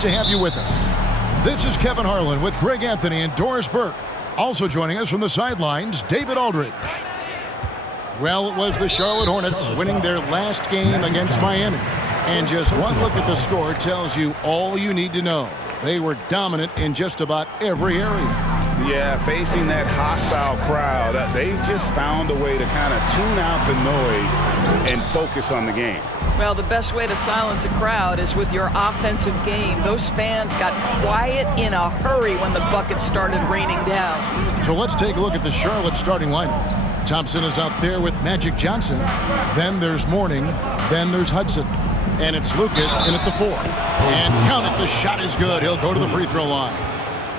To have you with us. This is Kevin Harlan with Greg Anthony and Doris Burke. Also joining us from the sidelines, David Aldridge. Well, it was the Charlotte Hornets winning their last game against Miami. And just one look at the score tells you all you need to know. They were dominant in just about every area. Yeah, facing that hostile crowd, they just found a way to kind of tune out the noise and focus on the game. Well, the best way to silence a crowd is with your offensive game. Those fans got quiet in a hurry when the buckets started raining down. So let's take a look at the Charlotte starting lineup. Thompson is out there with Magic Johnson. Then there's Mourning. Then there's Hudson. And it's Lucas in at the 4. And count it, the shot is good. He'll go to the free throw line.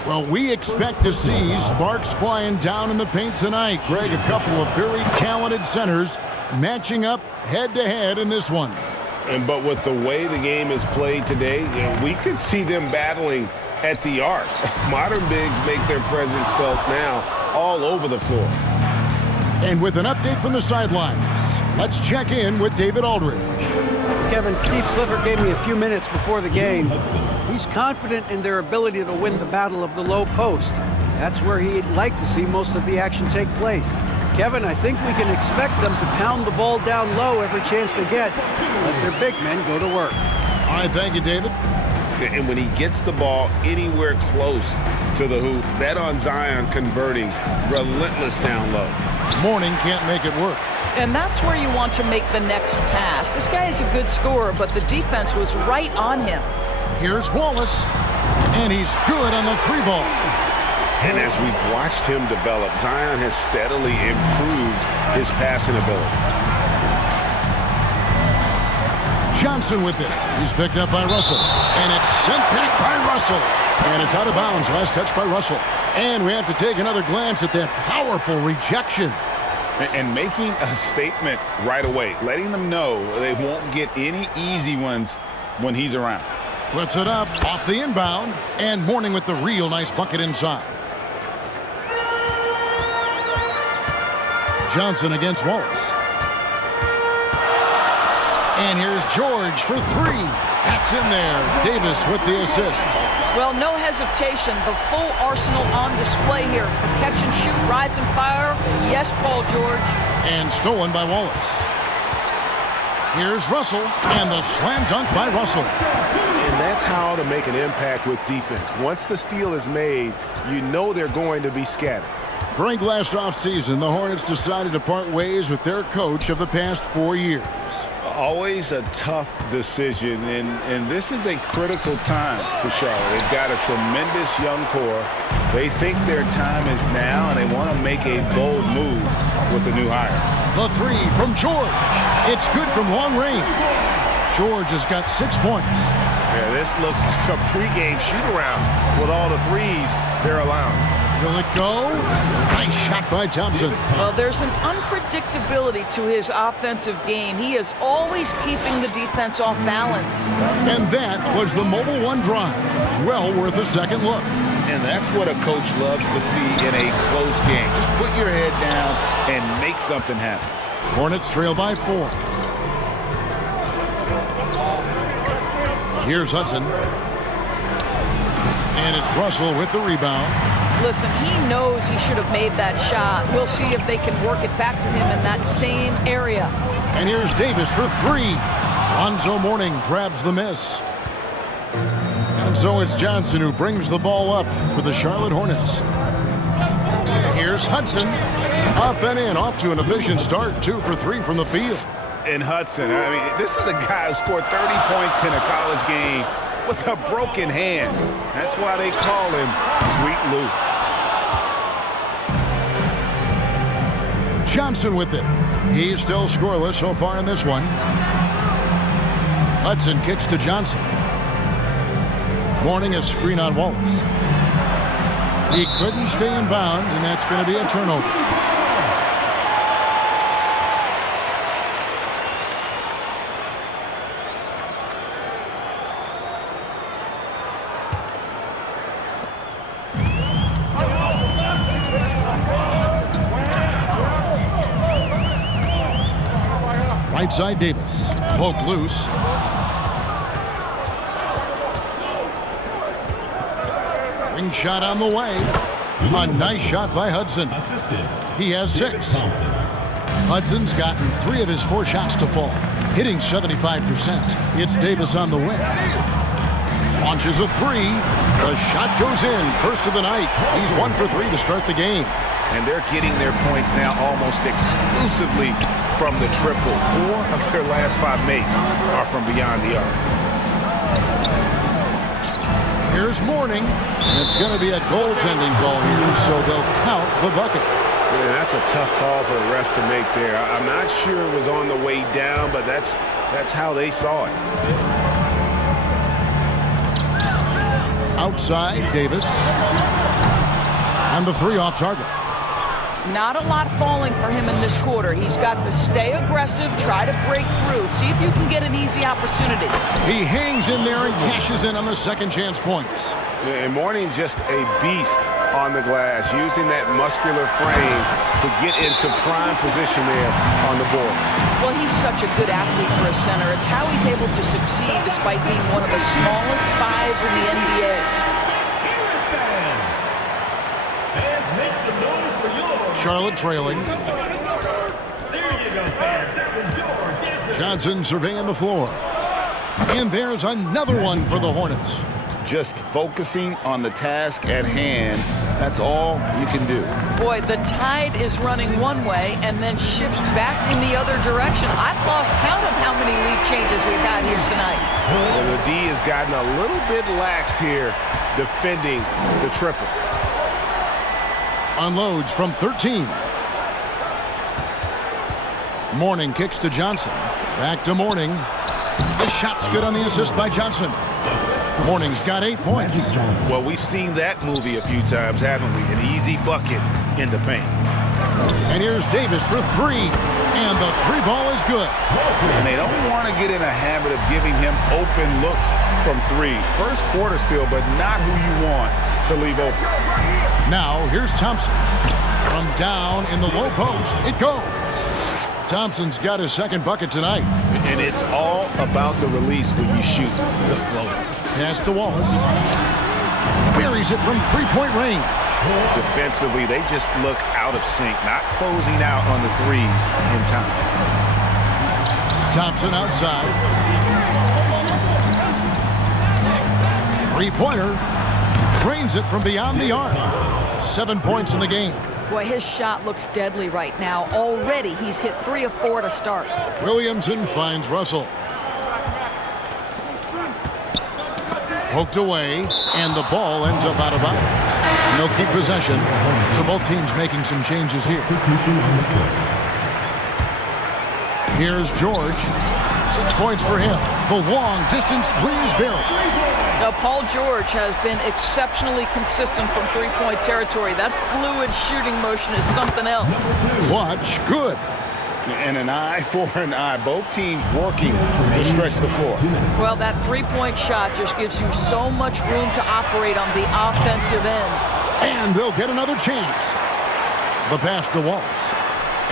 Well, we expect to see sparks flying down in the paint tonight. Greg, a couple of very talented centers matching up head-to-head in this one. But with the way the game is played today, we could see them battling at the arc. Modern bigs make their presence felt now all over the floor. And with an update from the sidelines, let's check in with David Aldridge. Kevin, Steve Clifford gave me a few minutes before the game. He's confident in their ability to win the battle of the low post. That's where he'd like to see most of the action take place. Kevin, I think we can expect them to pound the ball down low every chance they get. Let their big men go to work. All right, thank you, David. And when he gets the ball anywhere close to the hoop, bet on Zion converting relentless down low. Mourning can't make it work. And that's where you want to make the next pass. This guy is a good scorer, but the defense was right on him. Here's Wallace, and he's good on the 3-ball. And as we've watched him develop, Zion has steadily improved his passing ability. Johnson with it. He's picked up by Russell, and it's sent back by Russell. And it's out of bounds. Last touch by Russell. And we have to take another glance at that powerful rejection. And making a statement right away, letting them know they won't get any easy ones when he's around. Puts it up off the inbound, and Mourning with the real nice bucket inside. Johnson against Wallace. And here's George for 3. That's in there. Davis with the assist. Well, no hesitation. The full arsenal on display here. The catch and shoot, rise and fire. Yes, Paul George. And stolen by Wallace. Here's Russell, and the slam dunk by Russell. And that's how to make an impact with defense. Once the steal is made, you know they're going to be scattered. Greg, last offseason, the Hornets decided to part ways with their coach of the past 4 years. Always a tough decision, and this is a critical time for Charlotte. They've got a tremendous young core. They think their time is now, and they want to make a bold move with the new hire. The 3 from George. It's good from long range. George has got 6 points. Yeah, this looks like a pregame shoot-around with all the threes they're allowing. Will it go? Nice shot by Thompson. Well, there's an unpredictability to his offensive game. He is always keeping the defense off balance. And that was the Mobile One drive. Well worth a second look. And that's what a coach loves to see in a close game. Just put your head down and make something happen. Hornets trail by 4. Here's Hudson. And it's Russell with the rebound. Listen, he knows he should have made that shot. We'll see if they can work it back to him in that same area. And here's Davis for 3. Lonzo Mourning grabs the miss. And so it's Johnson who brings the ball up for the Charlotte Hornets. Here's Hudson. Up and in, off to an efficient start. 2 for 3 from the field. And Hudson, I mean, this is a guy who scored 30 points in a college game with a broken hand. That's why they call him Sweet Lou. Johnson with it. He's still scoreless so far in this one. Hudson kicks to Johnson. Mourning a screen on Wallace. He couldn't stay in bounds, and that's going to be a turnover. Right side Davis. Poke loose. Ring shot on the way. A nice shot by Hudson. He has 6. Hudson's gotten 3 of his 4 shots to fall, hitting 75%. It's Davis on the wing. Launches a 3. The shot goes in. First of the night. He's 1 for 3 to start the game. And they're getting their points now almost exclusively from the triple. 4 of their last 5 makes are from beyond the arc. Here's Mourning. It's going to be a goaltending call here, so they'll count the bucket. Yeah, that's a tough call for the refs to make there. I'm not sure it was on the way down, but that's how they saw it. Outside, Davis. And the 3 off target. Not a lot falling for him in this quarter. He's got to stay aggressive, try to break through, see if you can get an easy opportunity. He hangs in there and cashes in on the second chance points. Yeah, and Mourning just a beast on the glass, using that muscular frame to get into prime position there on the board. Well, he's such a good athlete for a center. It's how he's able to succeed despite being one of the smallest 5s in the NBA. Charlotte trailing. Johnson surveying the floor. And there's another one for the Hornets. Just focusing on the task at hand, that's all you can do. Boy, the tide is running one way and then shifts back in the other direction. I've lost count of how many lead changes we've had here tonight. Well, the D has gotten a little bit laxed here defending the triple. Unloads from 13. Mourning kicks to Johnson. Back to Mourning. The shot's good on the assist by Johnson. Mourning's got 8 points. Well, we've seen that movie a few times, haven't we? An easy bucket in the paint. And here's Davis for 3. And the 3 ball is good. And they don't want to get in a habit of giving him open looks from 3. First quarter still, but not who you want to leave open. Now, here's Thompson. From down in the low post, it goes. Thompson's got his second bucket tonight. And it's all about the release when you shoot the floater. Pass to Wallace. Buries it from 3-point range. Defensively, they just look out of sync, not closing out on the 3s in time. Thompson outside. 3-pointer. Drains it from beyond the arc. 7 points in the game. Boy, his shot looks deadly right now. Already, he's hit 3 of 4 to start. Williamson finds Russell. Poked away, and the ball ends up out of bounds. They'll keep possession, so both teams making some changes here. Here's George. 6 points for him. The long-distance 3 is buried. Now, Paul George has been exceptionally consistent from 3-point territory. That fluid shooting motion is something else. Clutch, good. And an eye for an eye. Both teams working to stretch the floor. Well, that 3-point shot just gives you so much room to operate on the offensive end. And they'll get another chance. The pass to Wallace.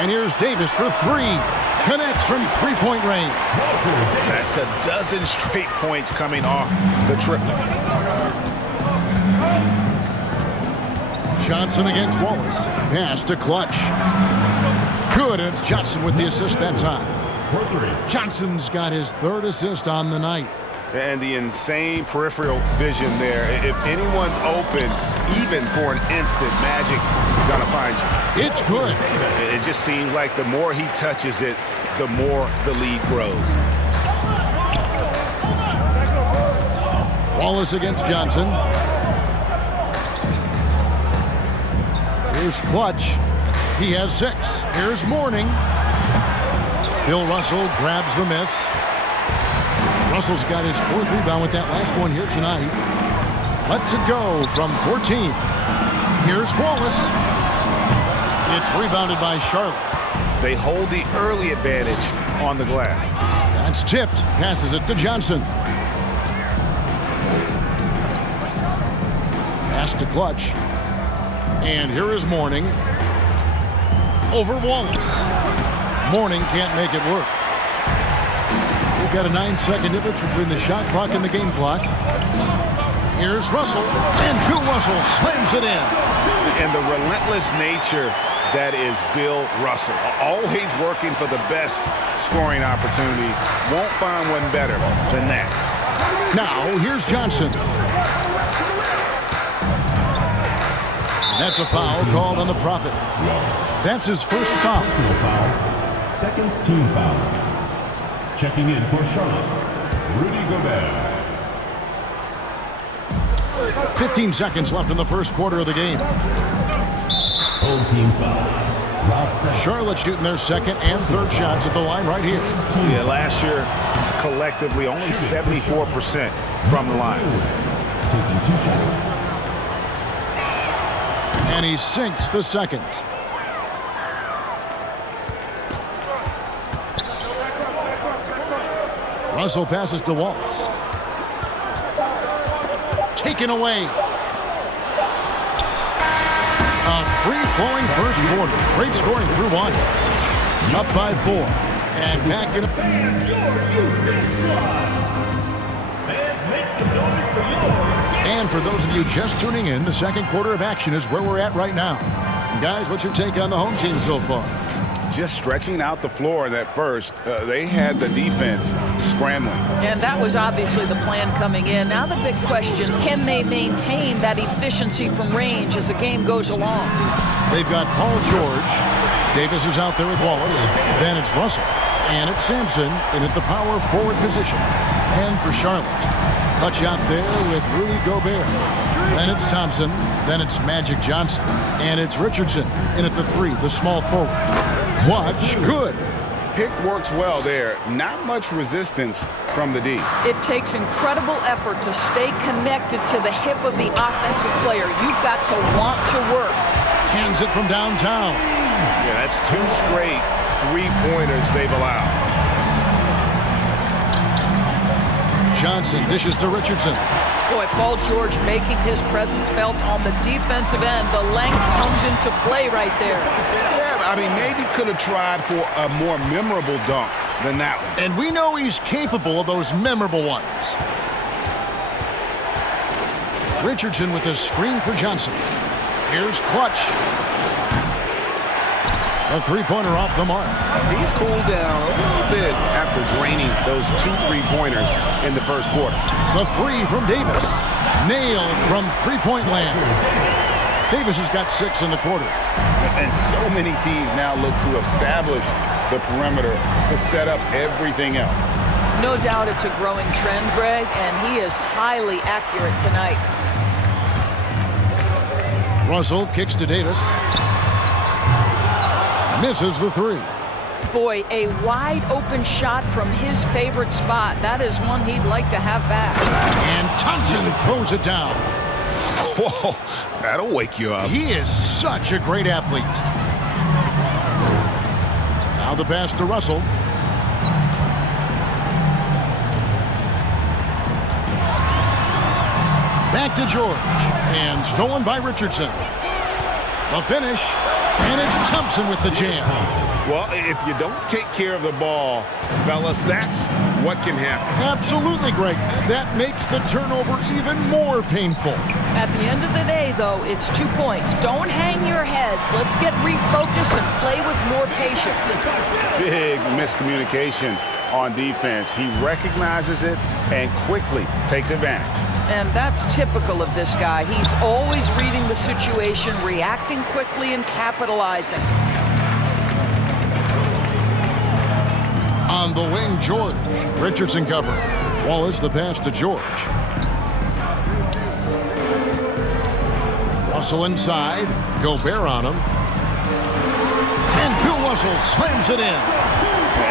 And here's Davis for 3. Connects from 3-point range. That's a dozen straight points coming off the triple. Johnson against Wallace. Pass to Clutch. Good, and it's Johnson with the assist that time. Johnson's got his 3rd assist on the night. And the insane peripheral vision there. If anyone's open, even for an instant, Magic's gonna find you. It's good. It just seems like the more he touches it, the more the lead grows. Wallace against Johnson. Here's Clutch. He has 6. Here's Mourning. Bill Russell grabs the miss. Russell's got his 4th rebound with that last one here tonight. Lets it go from 14. Here's Wallace. It's rebounded by Charlotte. They hold the early advantage on the glass. That's tipped. Passes it to Johnson. Pass to Clutch. And here is Mourning. Over Wallace. Mourning can't make it work. We've got a 9-second difference between the shot clock and the game clock. Here's Russell, and Bill Russell slams it in. And the relentless nature that is Bill Russell. Always working for the best scoring opportunity. Won't find one better than that. Now, here's Johnson. That's a foul called on the Prophet. That's his first foul. Second team foul. Checking in for Charlotte, Rudy Gobert. 15 seconds left in the first quarter of the game. Full team foul. Charlotte shooting their second and third shots at the line right here. Yeah, last year, collectively, only 74% from the line. Taking 2 shots. And he sinks the second. Russell passes to Wallace. Taken away. A free-flowing first quarter. Great scoring through one. Up by 4. And back in. And for those of you just tuning in, the second quarter of action is where we're at right now. Guys, what's your take on the home team so far? Just stretching out the floor in that first. They had the defense scrambling. And that was obviously the plan coming in. Now the big question, can they maintain that efficiency from range as the game goes along? They've got Paul George. Davis is out there with Wallace. Then it's Russell. And it's Sampson in at the power forward position. And for Charlotte, clutch out there with Rudy Gobert. Then it's Thompson. Then it's Magic Johnson. And it's Richardson in at the 3, the small forward. Clutch, good. Pick works well there. Not much resistance from the D. It takes incredible effort to stay connected to the hip of the offensive player. You've got to want to work. Cans it from downtown. Yeah, that's 2 straight 3-pointers they've allowed. Johnson dishes to Richardson. Boy, Paul George making his presence felt on the defensive end. The length comes into play right there. Yeah, I mean, maybe could have tried for a more memorable dunk than that one. And we know he's capable of those memorable ones. Richardson with a screen for Johnson. Here's Clutch. A 3-pointer off the mark. He's cooled down a little bit after draining those 2 3-pointers in the first quarter. The 3 from Davis. Nailed from 3-point land. Davis has got 6 in the quarter. And so many teams now look to establish the perimeter to set up everything else. No doubt it's a growing trend, Greg, and he is highly accurate tonight. Russell kicks to Davis. Misses the 3. Boy, a wide open shot from his favorite spot. That is one he'd like to have back. And Thompson throws it down. Whoa, that'll wake you up. He is such a great athlete. Now the pass to Russell. Back to George. And stolen by Richardson. The finish. And it's Thompson with the jam. Well, if you don't take care of the ball, fellas, that's what can happen. Absolutely, Greg. That makes the turnover even more painful. At the end of the day, though, it's 2 points. Don't hang your heads. Let's get refocused and play with more patience. Big miscommunication on defense. He recognizes it and quickly takes advantage. And that's typical of this guy. He's always reading the situation, reacting quickly, and capitalizing. On the wing, George. Richardson covering. Wallace the pass to George. Russell inside. Gobert on him. And Bill Russell slams it in.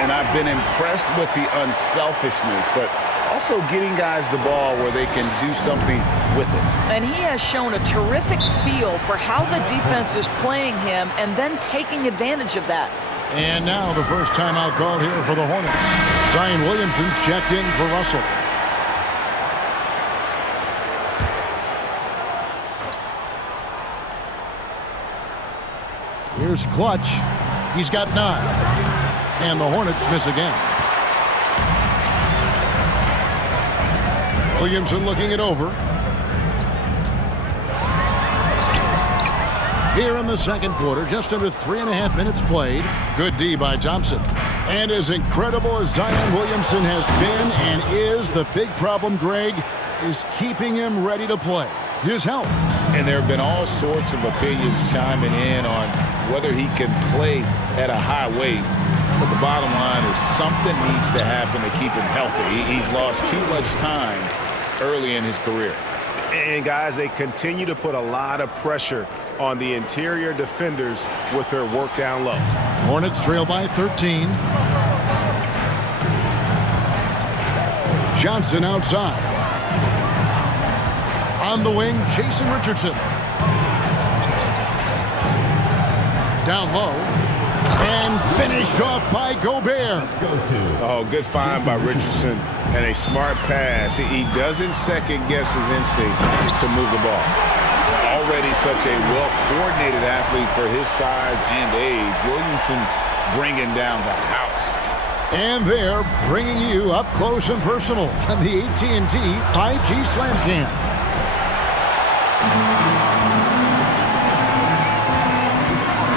And I've been impressed with the unselfishness, but also getting guys the ball where they can do something with it. And he has shown a terrific feel for how the defense is playing him and then taking advantage of that. And now the first timeout called here for the Hornets. Zion Williamson's checked in for Russell. Here's Clutch. He's got 9. And the Hornets miss again. Williamson looking it over. Here in the second quarter, just under 3.5 minutes played. Good D by Thompson. And as incredible as Zion Williamson has been and is, the big problem, Greg, is keeping him ready to play. His health. And there have been all sorts of opinions chiming in on whether he can play at a high weight. But the bottom line is something needs to happen to keep him healthy. He's lost too much time early in his career. And, guys, they continue to put a lot of pressure on the interior defenders with their work down low. Hornets trail by 13. Johnson outside. On the wing, Jason Richardson. Down low. And finished off by Gobert. Oh, good find by Richardson and a smart pass. He doesn't second-guess his instinct to move the ball. Already such a well-coordinated athlete for his size and age. Williamson bringing down the house. And they're bringing you up close and personal on the AT&T 5G Slam Cam.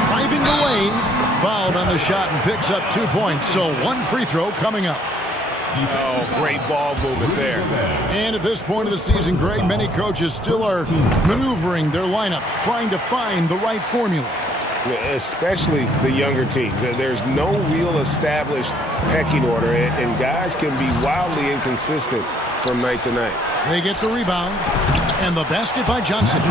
Driving the lane. Fouled on the shot and picks up 2 points. So one free throw coming up. Oh, great ball movement there. And at this point of the season, Greg, many coaches still are maneuvering their lineups, trying to find the right formula. Especially the younger teams. There's no real established pecking order, and guys can be wildly inconsistent from night to night. They get the rebound, and the basket by Johnson.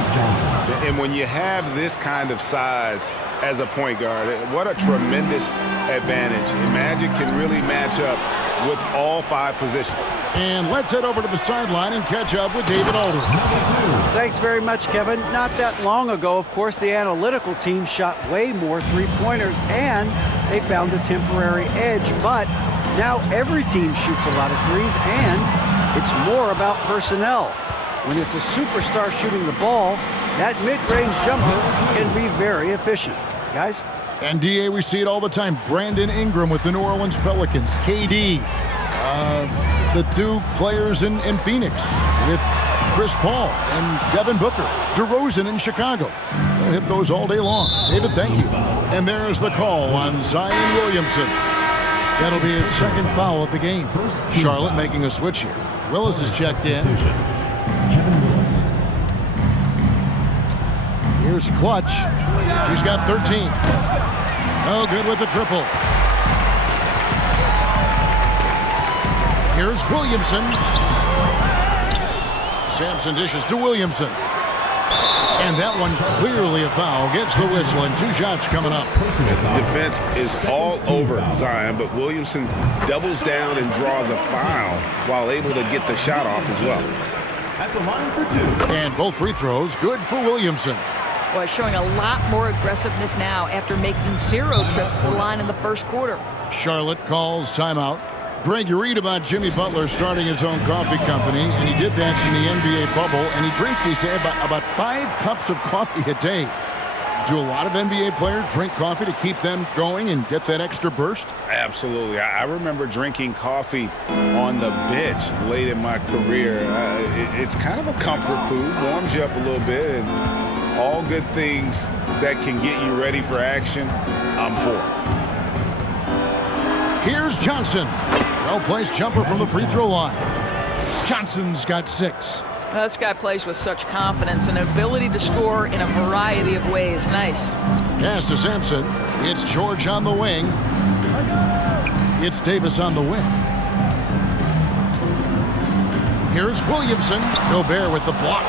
And when you have this kind of size as a point guard, what a tremendous advantage. And Magic can really match up with all 5 positions. And let's head over to the sideline and catch up with David Alder. Thanks very much, Kevin. Not that long ago, of course, the analytical team shot way more three-pointers, and they found a temporary edge. But now every team shoots a lot of threes, and it's more about personnel. When it's a superstar shooting the ball, that mid-range jumper can be very efficient. Guys? And DA, we see it all the time. Brandon Ingram with the New Orleans Pelicans. KD. The 2 players in Phoenix with Chris Paul and Devin Booker. DeRozan in Chicago. We'll hit those all day long. David, thank you. And there's the call on Zion Williamson. That'll be his second foul of the game. Charlotte making a switch here. Willis is checked in. Here's Clutch. He's got 13. Oh, good with the triple. Here's Williamson. Sampson dishes to Williamson. And that one clearly a foul. Gets the whistle, and 2 shots coming up. The defense is all over Zion, but Williamson doubles down and draws a foul while able to get the shot off as well. At the line for 2. And both free throws good for Williamson. Boy, showing a lot more aggressiveness now after making 0 trips to the line in the first quarter. Charlotte calls timeout. Greg, you read about Jimmy Butler starting his own coffee company, and he did that in the NBA bubble, and he drinks, he said, about 5 cups of coffee a day. Do a lot of NBA players drink coffee to keep them going and get that extra burst? Absolutely. I remember drinking coffee on the bench late in my career. It's kind of a comfort food, warms you up a little bit, and all good things that can get you ready for action, I'm for. Here's Johnson. Well-placed jumper from the free throw line. Johnson's got 6. Well, this guy plays with such confidence and ability to score in a variety of ways. Nice. Pass to Sampson. It's George on the wing. It's Davis on the wing. Here's Williamson. Gobert with the block.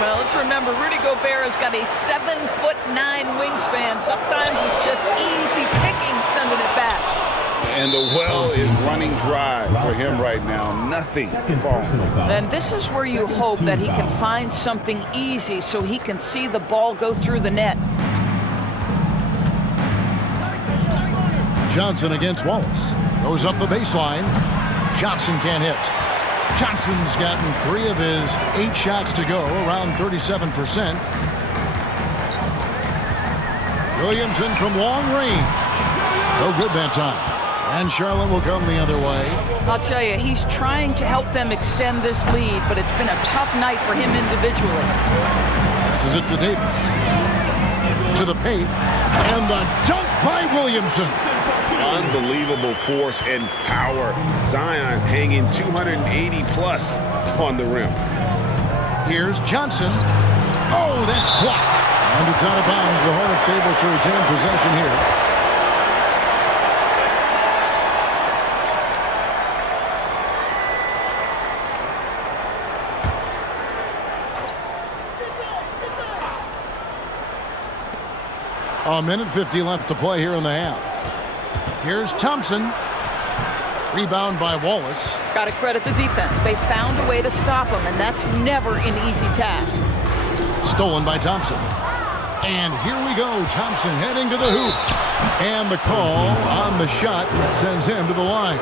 Well, let's remember, Rudy Gobert has got a 7'9" wingspan. Sometimes it's just easy picking sending it back. And the well is running dry for him right now. Nothing falling. Then this is where you hope that he can find something easy so he can see the ball go through the net. Johnson against Wallace. Goes up the baseline. Johnson can't hit. Johnson's gotten 3 of his 8 shots to go, around 37%. Williamson from long range. No good that time. And Charlotte will come the other way. I'll tell you, he's trying to help them extend this lead, but it's been a tough night for him individually. Passes it to Davis. To the paint. And the dunk by Williamson. Unbelievable force and power. Zion hanging 280 plus on the rim. Here's Johnson. Oh, that's blocked. And it's out of bounds. The Hornets able to retain possession here. A minute 50 left to play here in the half. Here's Thompson. Rebound by Wallace. Got to credit the defense. They found a way to stop him, and that's never an easy task. Stolen by Thompson. And here we go. Thompson heading to the hoop. And the call on the shot that sends him to the line.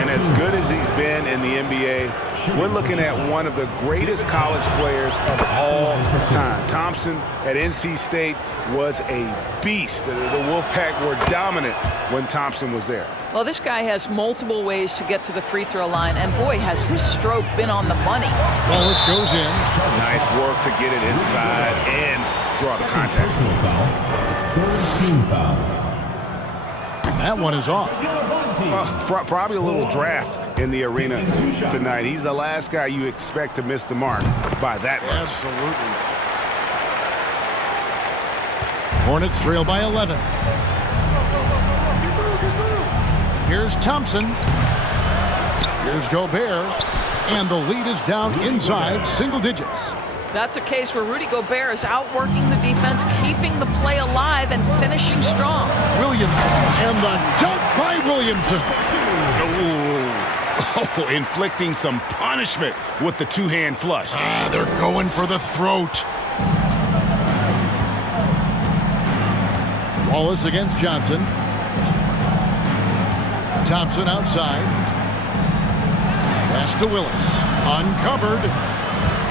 And as good as he's been in the NBA, we're looking at one of the greatest college players of all time. Thompson at NC State was a beast. The Wolfpack were dominant when Thompson was there. Well, this guy has multiple ways to get to the free throw line, and boy, has his stroke been on the money. Wallace goes in. Nice work to get it inside and draw the contact. That one is off. Probably a little draft in the arena tonight. He's the last guy you expect to miss the mark by that much. Absolutely. Hornets trail by 11. Here's Thompson. Here's Gobert. And the lead is down inside single digits. That's a case where Rudy Gobert is outworking the defense, keeping the play alive, and finishing strong. Williamson. And the dunk by Williamson. Oh, inflicting some punishment with the two-hand flush. They're going for the throat. Wallace against Johnson. Thompson outside. Pass to Willis. Uncovered.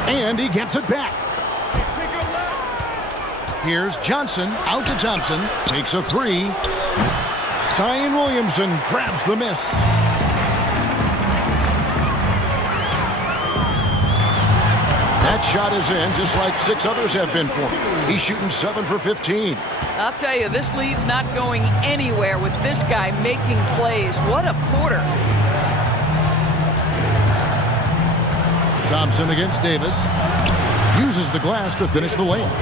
And he gets it back. Here's Johnson. Out to Thompson. Takes a three. Zion Williamson grabs the miss. That shot is in, just like 6 others have been for him. He's shooting 7 for 15. I'll tell you, this lead's not going anywhere with this guy making plays. What a quarter. Thompson against Davis. Uses the glass to finish the layup.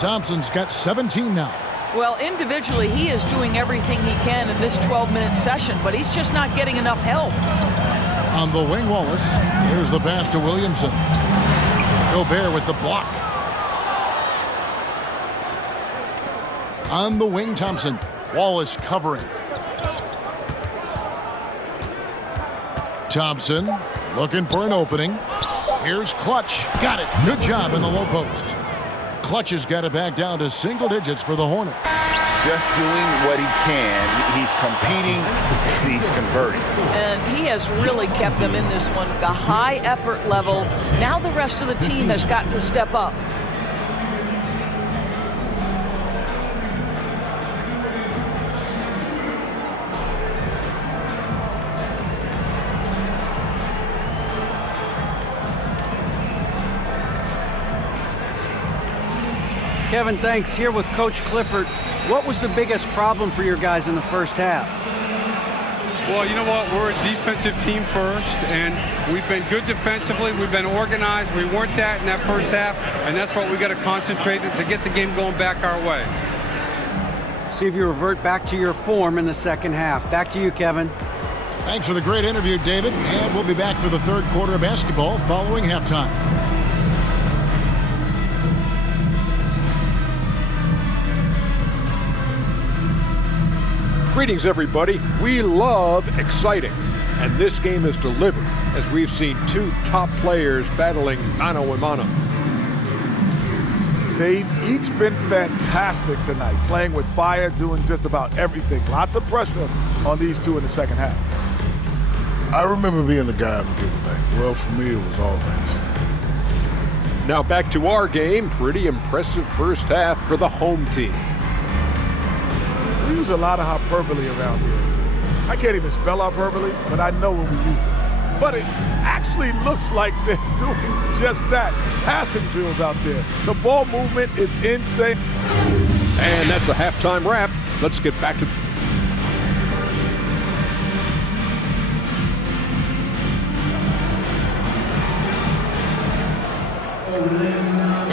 Thompson's got 17 now. Well, individually, he is doing everything he can in this 12-minute session, but he's just not getting enough help. On the wing, Wallace. Here's the pass to Williamson. Gobert with the block. On the wing, Thompson. Wallace covering. Thompson looking for an opening. Here's Clutch. Got it. Good job in the low post. Clutch has got it back down to single digits for the Hornets. Just doing what he can. He's competing. He's converting. And he has really kept them in this one. The high effort level. Now the rest of the team has got to step up. Kevin, thanks. Here with Coach Clifford. What was the biggest problem for your guys in the first half? Well, you know what? We're a defensive team first, and we've been good defensively. We've been organized. We weren't that in that first half, and that's what we got to concentrate on to get the game going back our way. See if you revert back to your form in the second half. Back to you, Kevin. Thanks for the great interview, David. And we'll be back for the third quarter of basketball following halftime. Greetings, everybody. We love exciting, and this game is delivered as we've seen 2 top players battling mano a mano. They've each been fantastic tonight, playing with fire, doing just about everything. Lots of pressure on these 2 in the second half. I remember being the guy in the given thing. Well, for me, it was all things. Now back to our game. Pretty impressive first half for the home team. We use a lot of hyperbole around here. I can't even spell hyperbole, but I know when we use it. but it actually looks like they're doing just that. Passing drills out there. The ball movement is insane. And that's a halftime wrap. Let's get back to...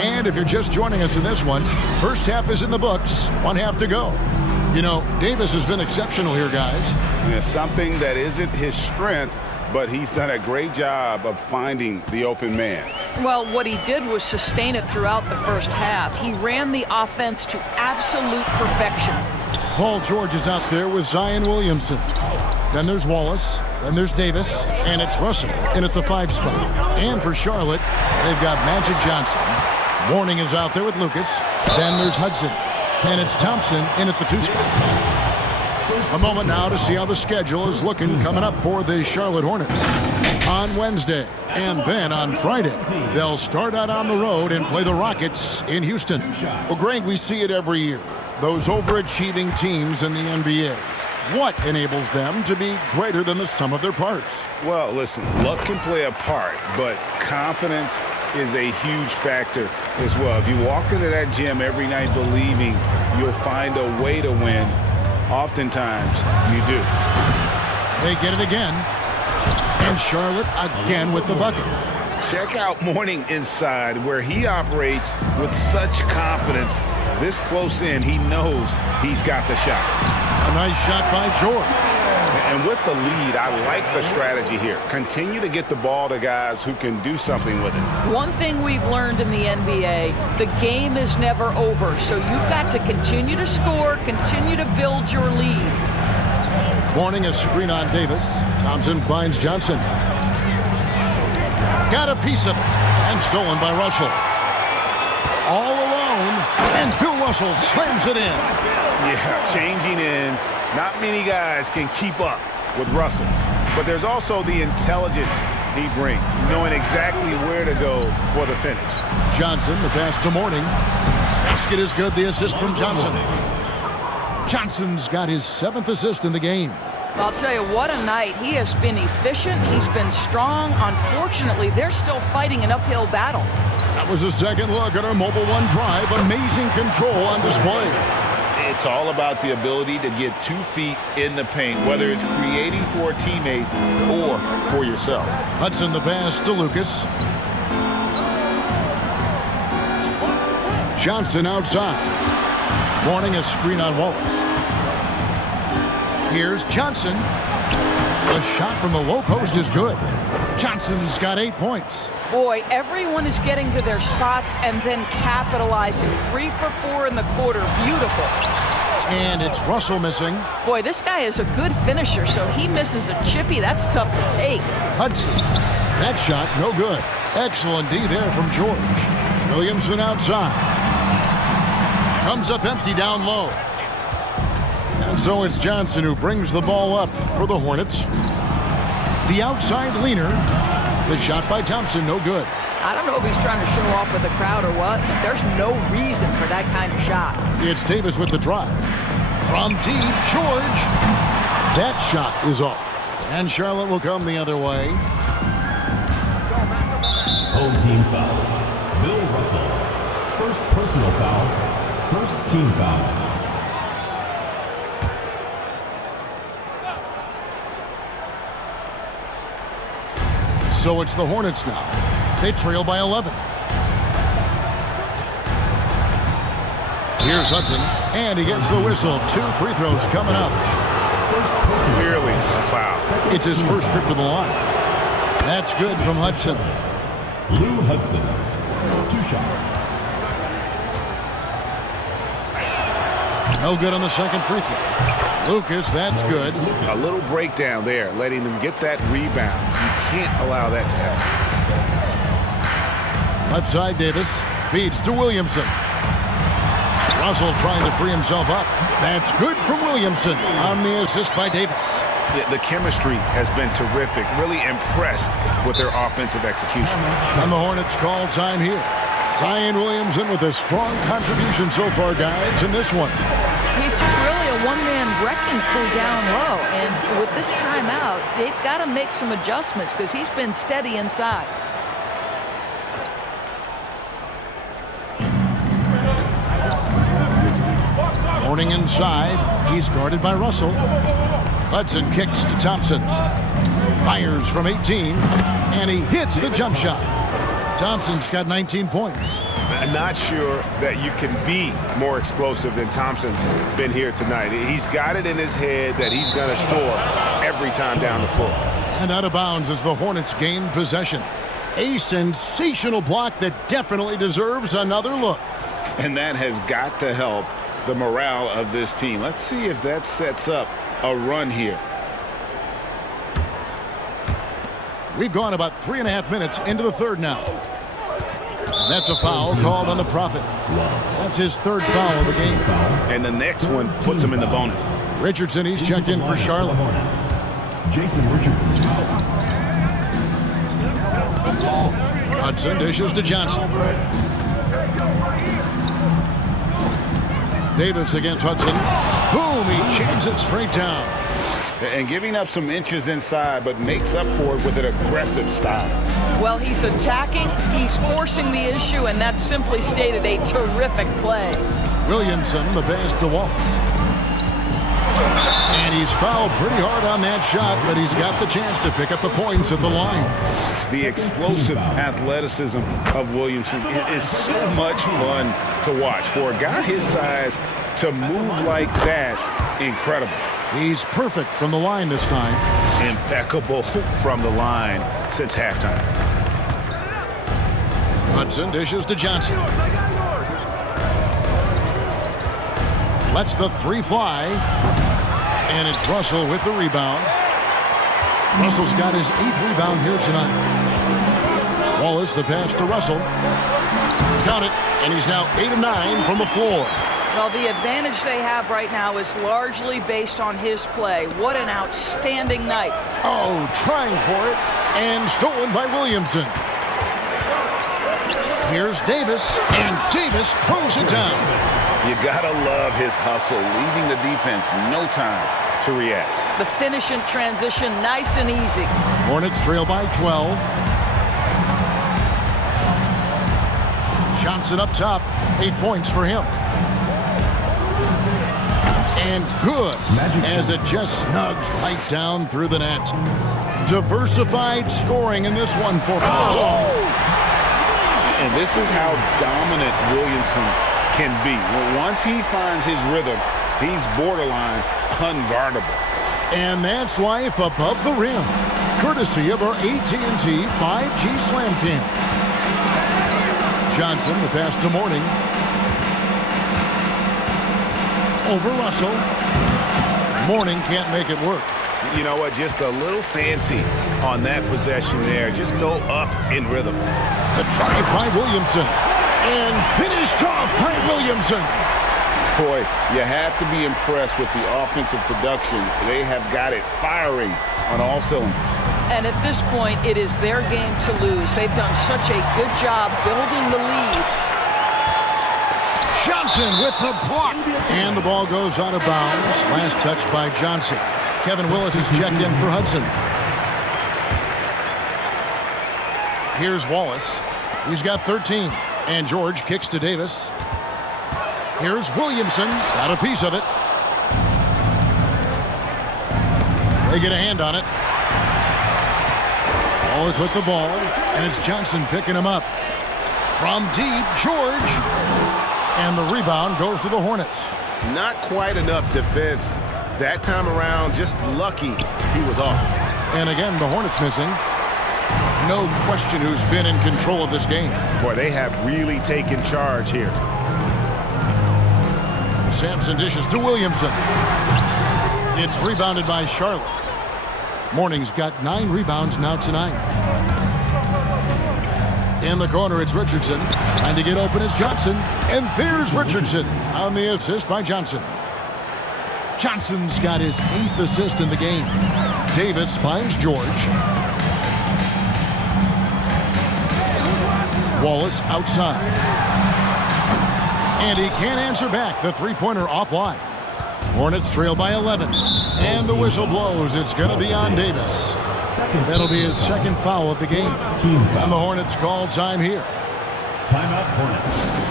And if you're just joining us in this one, first half is in the books, one half to go. You know, Davis has been exceptional here, guys. Yeah, something that isn't his strength, but he's done a great job of finding the open man. Well, what he did was sustain it throughout the first half. He ran the offense to absolute perfection. Paul George is out there with Zion Williamson. Then there's Wallace. Then there's Davis. And it's Russell in at the 5 spot. And for Charlotte, they've got Magic Johnson. Warning is out there with Lucas. Then there's Hudson. And it's Thompson in at the 2 spot. A moment now to see how the schedule is looking coming up for the Charlotte Hornets. On Wednesday and then on Friday, they'll start out on the road and play the Rockets in Houston. Well, Greg, we see it every year. Those overachieving teams in the NBA. What enables them to be greater than the sum of their parts? Well, listen, luck can play a part, but confidence is a huge factor as well. If you walk into that gym every night believing you'll find a way to win, oftentimes you do. They get it again. And Charlotte again with the bucket. Check out Mourning inside, where he operates with such confidence. This close in, he knows he's got the shot. A nice shot by George. And with the lead, I like the strategy here. Continue to get the ball to guys who can do something with it. One thing we've learned in the NBA, the game is never over. So you've got to continue to score, continue to build your lead. Warning, a screen on Davis. Thompson finds Johnson. Got a piece of it. And stolen by Russell. All alone. And Bill Russell slams it in. Yeah, changing ends. Not many guys can keep up with Russell. But there's also the intelligence he brings, knowing exactly where to go for the finish. Johnson, the pass to Mourning. Basket is good, the assist from Johnson. Johnson's got his 7th assist in the game. I'll tell you, what a night. He has been efficient. He's been strong. Unfortunately, they're still fighting an uphill battle. That was a second look at our Mobile One drive. Amazing control on display. It's all about the ability to get 2 feet in the paint, whether it's creating for a teammate or for yourself. Hudson the pass to Lucas. Johnson outside. Mourning a screen on Wallace. Here's Johnson. The shot from the low post is good. Johnson's got 8 points. Boy, everyone is getting to their spots and then capitalizing. 3 for 4 in the quarter. Beautiful. And it's Russell missing. Boy, this guy is a good finisher, so he misses a chippy. That's tough to take. Hudson. That shot, no good. Excellent D there from George. Williamson outside. Comes up empty down low. And so it's Johnson who brings the ball up for the Hornets. The outside leaner. The shot by Thompson, no good. I don't know if he's trying to show off with the crowd or what, but there's no reason for that kind of shot. It's Davis with the drive. From deep, George. That shot is off. And Charlotte will come the other way. Home team foul. Bill Russell. First personal foul. First team foul. So it's the Hornets now. They trail by 11. Here's Hudson, and he gets the whistle. 2 free throws coming up. Clearly a foul. It's his first trip to the line. That's good from Hudson. Lou Hudson. 2 shots. No good on the second free throw. Lucas, that's good. A little breakdown there, letting them get that rebound. You can't allow that to happen. Left side, Davis feeds to Williamson. Russell trying to free himself up. That's good from Williamson on the assist by Davis. Yeah, the chemistry has been terrific. Really impressed with their offensive execution. And the Hornets call time here. Zion Williamson with a strong contribution so far, guys, in this one. He's just really a one-man wrecking crew down low. And with this timeout, they've got to make some adjustments because he's been steady inside. Morning inside. He's guarded by Russell. Hudson kicks to Thompson. Fires from 18. And he hits the jump shot. Thompson's got 19 points. I'm not sure that you can be more explosive than Thompson's been here tonight. He's got it in his head that he's going to score every time down the floor. And out of bounds as the Hornets gain possession. A sensational block that definitely deserves another look. And that has got to help the morale of this team. Let's see if that sets up a run here. We've gone about 3.5 minutes into the third now. And that's a foul called on the Prophet. That's his third foul of the game. And the next one puts him in the bonus. Richardson, he's checked in for Charlotte. Jason Richardson. Hudson dishes to Johnson. Davis against Hudson. Boom, he jams it straight down. And giving up some inches inside, but makes up for it with an aggressive style. Well, he's attacking, he's forcing the issue, and that's simply stated a terrific play. Williamson, the pass to Wallace. And he's fouled pretty hard on that shot, but he's got the chance to pick up the points at the line. The explosive athleticism of Williamson is so much fun to watch. For a guy his size to move like that, incredible. He's perfect from the line this time. Impeccable from the line since halftime. Hudson dishes to Johnson. Lets the three fly. And it's Russell with the rebound. Russell's got his 8th rebound here tonight. Wallace, the pass to Russell. Count it, and he's now 8 of 9 from the floor. Well, the advantage they have right now is largely based on his play. What an outstanding night. Oh, trying for it, and stolen by Williamson. Here's Davis, and Davis throws it down. You gotta love his hustle, leaving the defense no time to react. The finish in transition, nice and easy. Hornets trail by 12. Johnson up top, 8 points for him. And good, as it just snugs right down through the net. Diversified scoring in this one for And this is how dominant Williamson can be. Once he finds his rhythm, he's borderline unguardable. And that's life above the rim, courtesy of our AT&T 5G Slam Cam. Johnson, the pass to Morning. Over Russell. Morning can't make it work. You know what? Just a little fancy on that possession there. Just go up in rhythm. The drive by Williamson. And finished off by Williamson. Boy, you have to be impressed with the offensive production. They have got it firing on all cylinders. And at this point, it is their game to lose. They've done such a good job building the lead. Johnson with the block. And the ball goes out of bounds. Last touch by Johnson. Kevin Willis is checked in for Hudson. Here's Wallace. He's got 13. And George kicks to Davis. Here's Williamson. Got a piece of it. They get a hand on it. Wallace with the ball. And it's Johnson picking him up. From deep, George. And the rebound goes to the Hornets. Not quite enough defense that time around. Just lucky he was off. And again, the Hornets missing. No question who's been in control of this game. Boy, they have really taken charge here. Sampson dishes to Williamson. It's rebounded by Charlotte. Morning's got 9 rebounds now tonight. In the corner, it's Richardson. Trying to get open is Johnson. And there's Richardson on the assist by Johnson. Johnson's got his 8th assist in the game. Davis finds George. Wallace outside. And he can't answer back. The three-pointer offline. Hornets trail by 11. And the whistle blows. It's going to be on Davis. That'll be his second foul of the game. And the Hornets call time here. Timeout, Hornets.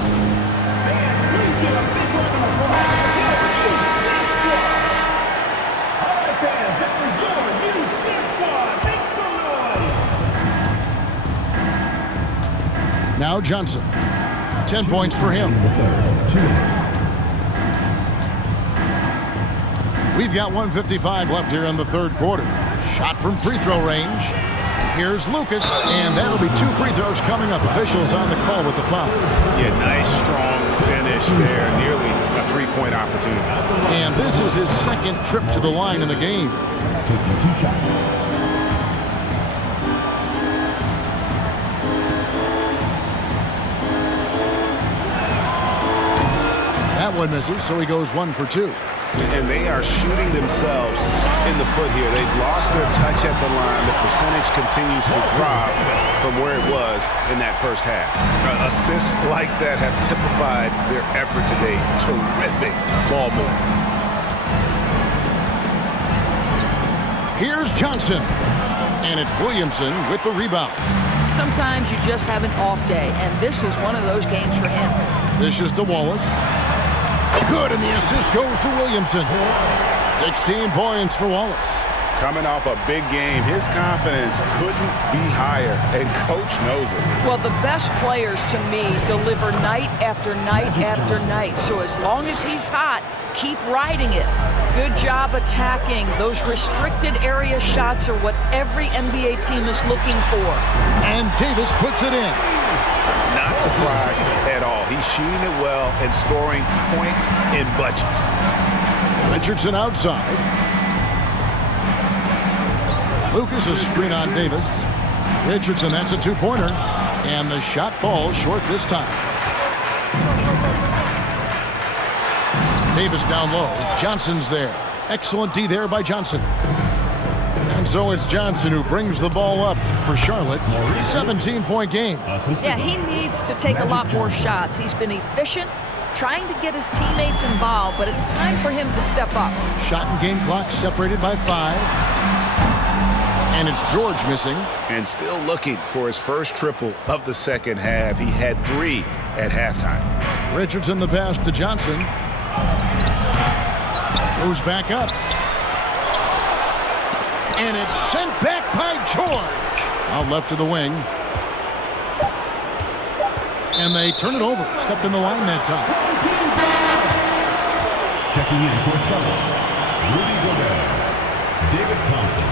Now Johnson. 10 points for him. 2 minutes. We've got 1:55 left here in the third quarter. Shot from free throw range. Here's Lucas, and that'll be 2 free throws coming up. Officials on the call with the foul. Yeah, nice, strong finish there. Nearly a 3-point opportunity. And this is his second trip to the line in the game. Taking 2 shots. That one misses, so he goes 1 for 2. And they are shooting themselves in the foot here. They've lost their touch at the line. The percentage continues to drop from where it was in that first half. Assists like that have typified their effort today. Terrific ball movement. Here's Johnson. And it's Williamson with the rebound. Sometimes you just have an off day, and this is one of those games for him. This is to Wallace. Good, and the assist goes to Williamson. 16 points for Wallace. Coming off a big game, his confidence couldn't be higher, and coach knows it. Well, the best players, to me, deliver night after night after night. So as long as he's hot, keep riding it. Good job attacking. Those restricted area shots are what every NBA team is looking for. And Davis puts it in. Not surprised at all. He's shooting it well and scoring points in bunches. Richardson outside. Lucas a screen on Davis. Richardson, that's a 2-pointer. And the shot falls short this time. Davis down low. Johnson's there. Excellent D there by Johnson. And so it's Johnson who brings the ball up for Charlotte. 17-point game. Yeah, he needs to take a lot more shots. He's been efficient, trying to get his teammates involved, but it's time for him to step up. Shot and game clock separated by 5. And it's George missing. And still looking for his first triple of the second half. He had 3 at halftime. Richardson the pass to Johnson. Goes back up. And it's sent back by George. Out left to the wing. And they turn it over. Stepped in the line that time. Checking in for Charlotte, Rudy Gobert, David Thompson.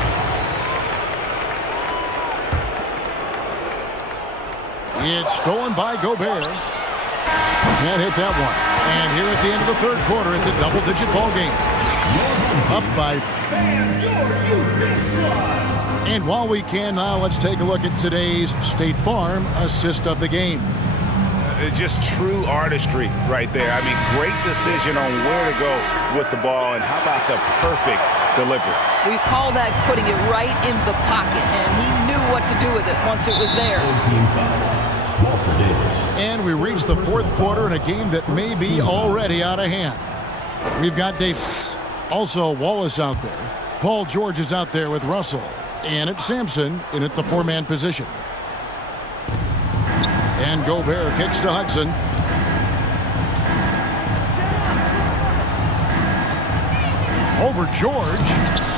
It's stolen by Gobert. Can't hit that one. And here at the end of the third quarter, it's a double-digit ball game. Up by... And while we can now, let's take a look at today's State Farm assist of the game. Just true artistry right there. I mean, great decision on where to go with the ball, and how about the perfect delivery? We call that putting it right in the pocket, and he knew what to do with it once it was there. And we reach the fourth quarter in a game that may be already out of hand. We've got Davis. Also Wallace out there. Paul George is out there with Russell. And it's Sampson in at the 4-man position. And Gobert kicks to Hudson. Over George.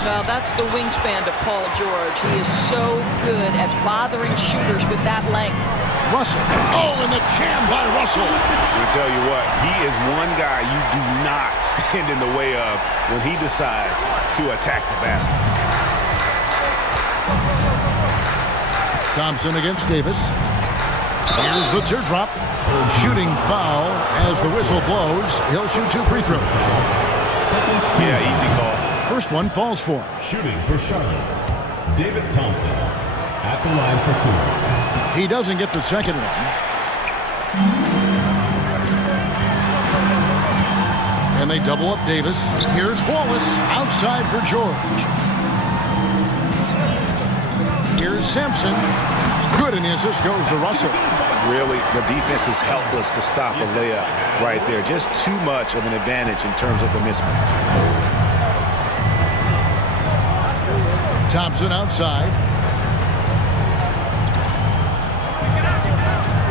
Well, that's the wingspan to Paul George. He is so good at bothering shooters with that length. Russell. Oh, and the jam by Russell. I tell you what, he is one guy you do not stand in the way of when he decides to attack the basket. Thompson against Davis. Here's the teardrop. Shooting foul as the whistle blows. He'll shoot 2 free throws. Yeah, easy call. First one falls for him. Shooting for Charlotte, David Thompson at the line for 2. He doesn't get the second one. And they double up Davis. Here's Wallace outside for George. Here's Sampson. Good, and the assist goes to Russell. Really, the defense is helpless to stop a layup right there. Just too much of an advantage in terms of the mismatch. Thompson outside.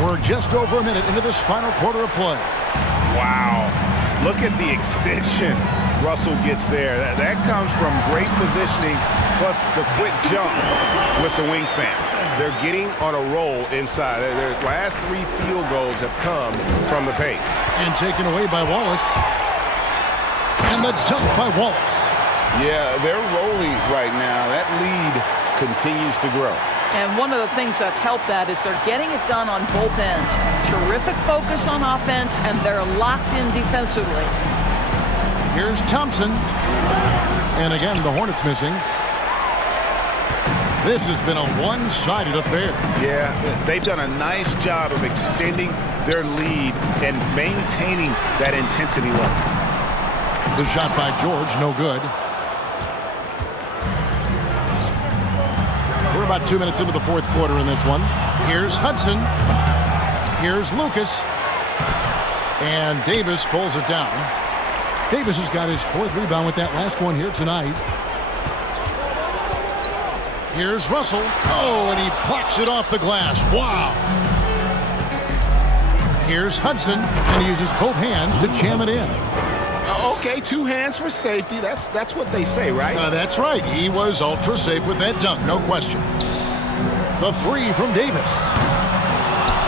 We're just over a minute into this final quarter of play. Wow. Look at the extension Russell gets there. That comes from great positioning, plus the quick jump with the wingspan. They're getting on a roll inside. Their last 3 field goals have come from the paint. And taken away by Wallace. And the dunk by Wallace. Yeah, they're rolling right now. That lead continues to grow. And one of the things that's helped that is they're getting it done on both ends. Terrific focus on offense, and they're locked in defensively. Here's Thompson. And again, the Hornets missing. This has been a one-sided affair. Yeah, they've done a nice job of extending their lead and maintaining that intensity level. The shot by George, no good. We're about 2 minutes into the fourth quarter in this one. Here's Hudson. Here's Lucas. And Davis pulls it down. Davis has got his 4th rebound with that last one here tonight. Here's Russell. Oh, and he plucks it off the glass. Wow. Here's Hudson, and he uses both hands to jam it in. Okay, 2 hands for safety. That's what they say, right? That's right. He was ultra safe with that dunk, no question. The 3 from Davis.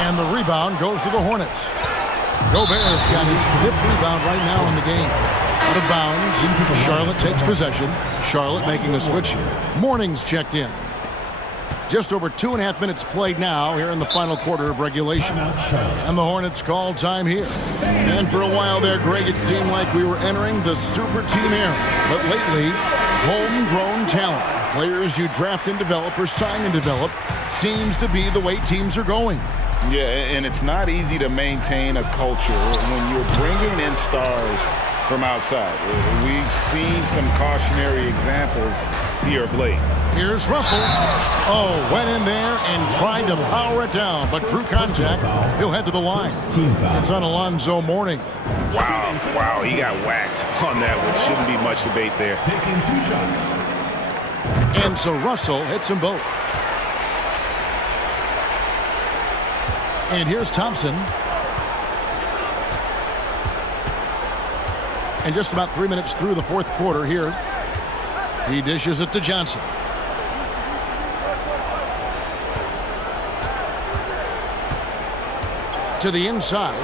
And the rebound goes to the Hornets. Gobert's got his 5th rebound right now in the game. Out of bounds. Charlotte takes possession. Charlotte making a switch here. Morning's checked in. Just over 2.5 minutes played now here in the final quarter of regulation. And the Hornets call time here. And for a while there, Greg, it seemed like we were entering the super team era. But lately, homegrown talent, players you draft and develop or sign and develop, seems to be the way teams are going. Yeah, and it's not easy to maintain a culture when you're bringing in stars from outside. We've seen some cautionary examples here of late. Here's Russell. Oh, went in there and tried to power it down, but drew contact. He'll head to the line. It's on Alonzo Mourning. Wow, he got whacked on that one. Shouldn't be much debate there. Taking 2 shots. And so Russell hits them both. And here's Thompson. And just about 3 minutes through the fourth quarter here. He dishes it to Johnson. To the inside.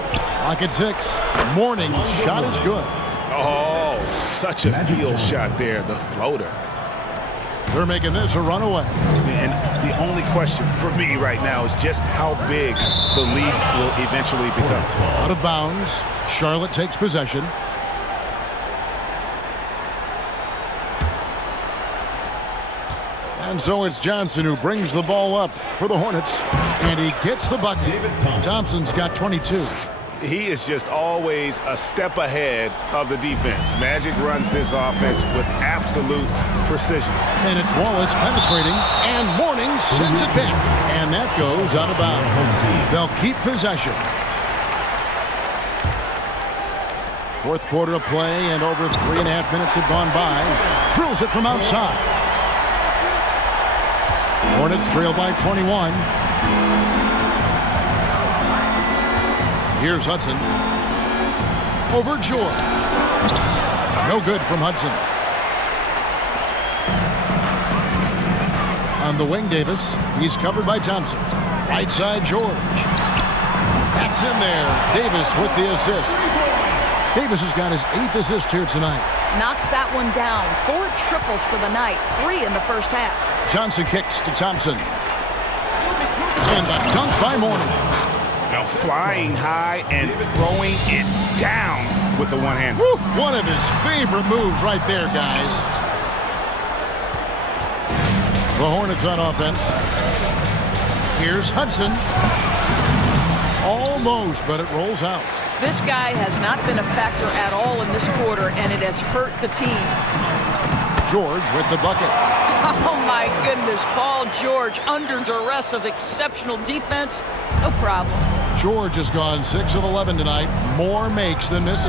Lock at 6. Mourning's shot is good. Oh, such a field shot there, the floater. They're making this a runaway. And the only question for me right now is just how big the lead will eventually become. Out of bounds. Charlotte takes possession. And so it's Johnson who brings the ball up for the Hornets. And he gets the bucket. Thompson's got 22. He is just always a step ahead of the defense. Magic runs this offense with absolute precision. And it's Wallace penetrating, and Mourning sends it back. And that goes out of bounds. They'll keep possession. Fourth quarter of play, and over 3.5 minutes have gone by. Drills it from outside. Hornets trail by 21. Here's Hudson. Over George. No good from Hudson. On the wing, Davis. He's covered by Thompson. Right side, George. That's in there. Davis with the assist. Davis has got his 8th assist here tonight. Knocks that one down. 4 triples for the night. 3 in the first half. Johnson kicks to Thompson. And the dunk by Mourning. Now flying high and throwing it down with the one hand. Woo, one of his favorite moves right there, guys. The Hornets on offense. Here's Hudson. Almost, but it rolls out. This guy has not been a factor at all in this quarter, and it has hurt the team. George with the bucket. Oh, my goodness. Paul George under duress of exceptional defense. No problem. George has gone 6 of 11 tonight. More makes than misses.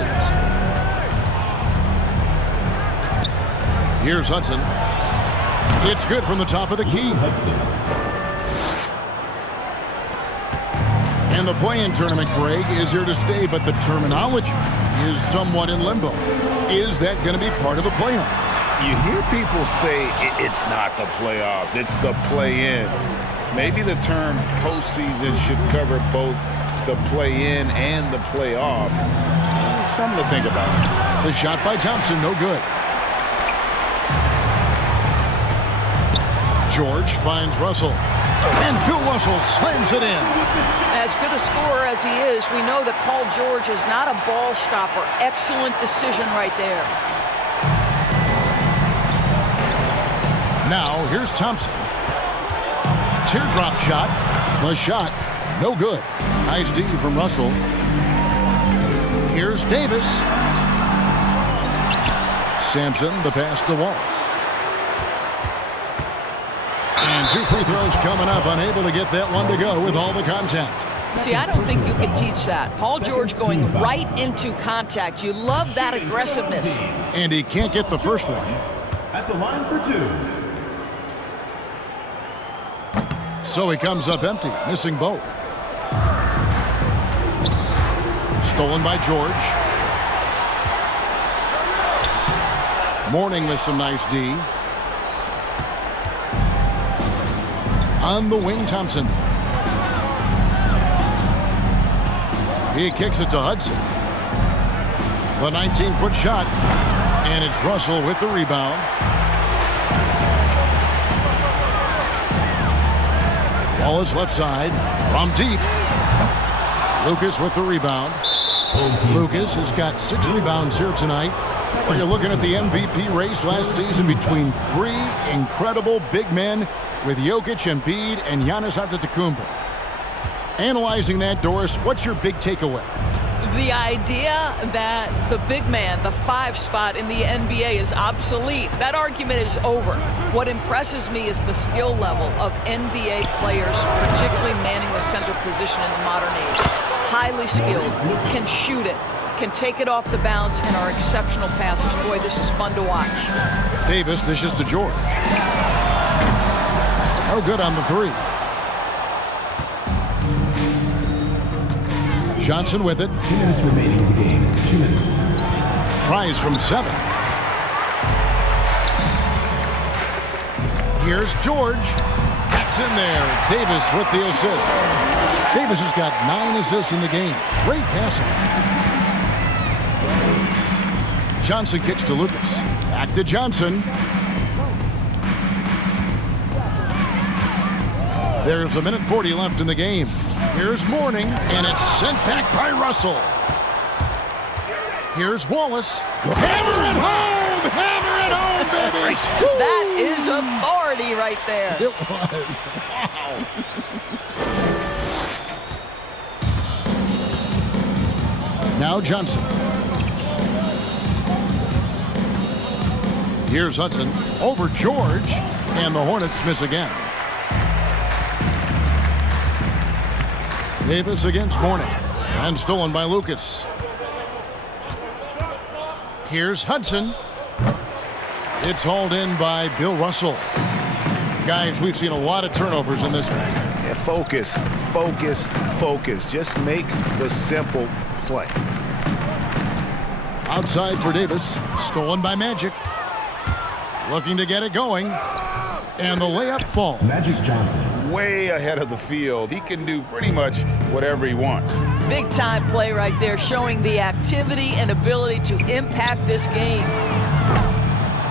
Here's Hudson. It's good from the top of the key. And the play-in tournament, Greg, is here to stay, but the terminology is somewhat in limbo. Is that going to be part of the playoffs? You hear people say it's not the playoffs, it's the play-in. Maybe the term postseason should cover both the play-in and the playoff. Something to think about. The shot by Thompson, no good. George finds Russell. And Bill Russell slams it in. As good a scorer as he is, we know that Paul George is not a ball stopper. Excellent decision right there. Now, here's Thompson. Teardrop shot. The shot, no good. Nice D from Russell. Here's Davis. Sampson, the pass to Wallace. And 2 free throws coming up, unable to get that one to go with all the contact. See, I don't think you can teach that. Paul George going right into contact. You love that aggressiveness. And he can't get the first one. At the line for 2. So he comes up empty, missing both. Stolen by George. Mourning with some nice D. On the wing, Thompson. He kicks it to Hudson. The 19-foot shot. And it's Russell with the rebound. Wallace left side. From deep. Lucas with the rebound. Lucas has got 6 rebounds here tonight. When you're looking at the MVP race last season between 3 incredible big men with Jokic, Embiid, and Giannis Antetokounmpo. Analyzing that, Doris, what's your big takeaway? The idea that the big man, the 5 spot in the NBA is obsolete. That argument is over. What impresses me is the skill level of NBA players, particularly manning the center position in the modern age. Highly skilled, can shoot it, can take it off the bounce, and are exceptional passers. Boy, this is fun to watch. Davis dishes to George. No good on the 3. Johnson with it. 2 minutes remaining in the game. 2 minutes. Tries from 7. Here's George. That's in there. Davis with the assist. Davis has got 9 assists in the game. Great passing. Johnson kicks to Lucas. Back to Johnson. There's 1:40 left in the game. Here's Mourning, and it's sent back by Russell. Here's Wallace. Hammer it home! Hammer it home, baby! That is authority right there. It was. Wow. Now Johnson. Here's Hudson over George, and the Hornets miss again. Davis against Mourning, and stolen by Lucas. Here's Hudson. It's hauled in by Bill Russell. Guys, we've seen a lot of turnovers in this one. Yeah, focus, focus, focus. Just make the simple play. Outside for Davis, stolen by Magic. Looking to get it going, and the layup falls. Magic Johnson. Way ahead of the field. He can do pretty much whatever he wants. Big time play right there, showing the activity and ability to impact this game.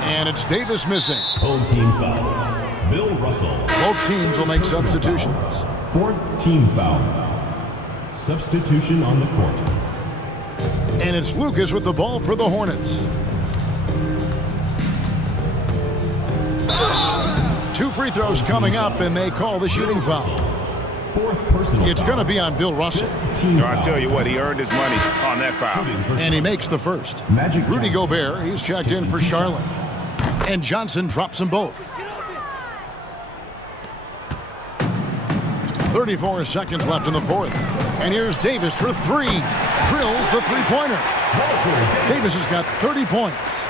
And it's Davis missing. Home team foul. Bill Russell. Both teams will make substitutions. 4th team foul. Substitution on the court. And it's Lucas with the ball for the Hornets. 2 free throws coming up, and they call the shooting foul. 4th personal It's going to be on Bill Russell. I tell you what, he earned his money on that foul. And he makes the first. Magic Rudy Johnson. Gobert, he's checked in for Charlotte. And Johnson drops them both. 34 seconds left in the 4th. And here's Davis for three. Drills the three-pointer. Davis has got 30 points.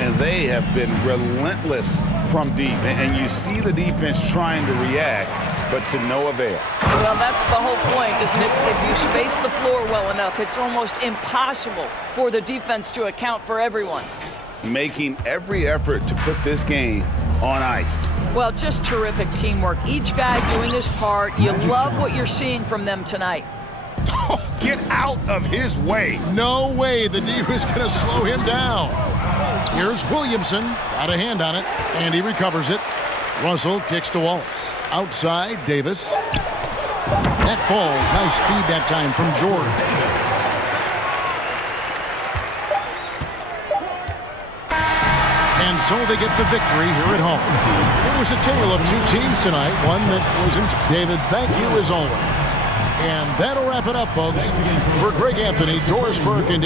And they have been relentless from deep. And you see the defense trying to react, but to no avail. Well, that's the whole point, isn't it? If you space the floor well enough, it's almost impossible for the defense to account for everyone. Making every effort to put this game on ice. Well, just terrific teamwork. Each guy doing his part. You love what you're seeing from them tonight. Oh, get out of his way. No way the D was going to slow him down. Here's Williamson. Got a hand on it, and he recovers it. Russell kicks to Wallace. Outside, Davis. That falls. Nice feed that time from Jordan. And so they get the victory here at home. It was a tale of two teams tonight. One that wasn't. David, thank you as always. And that'll wrap it up, folks. For Greg Anthony, Doris Burke, and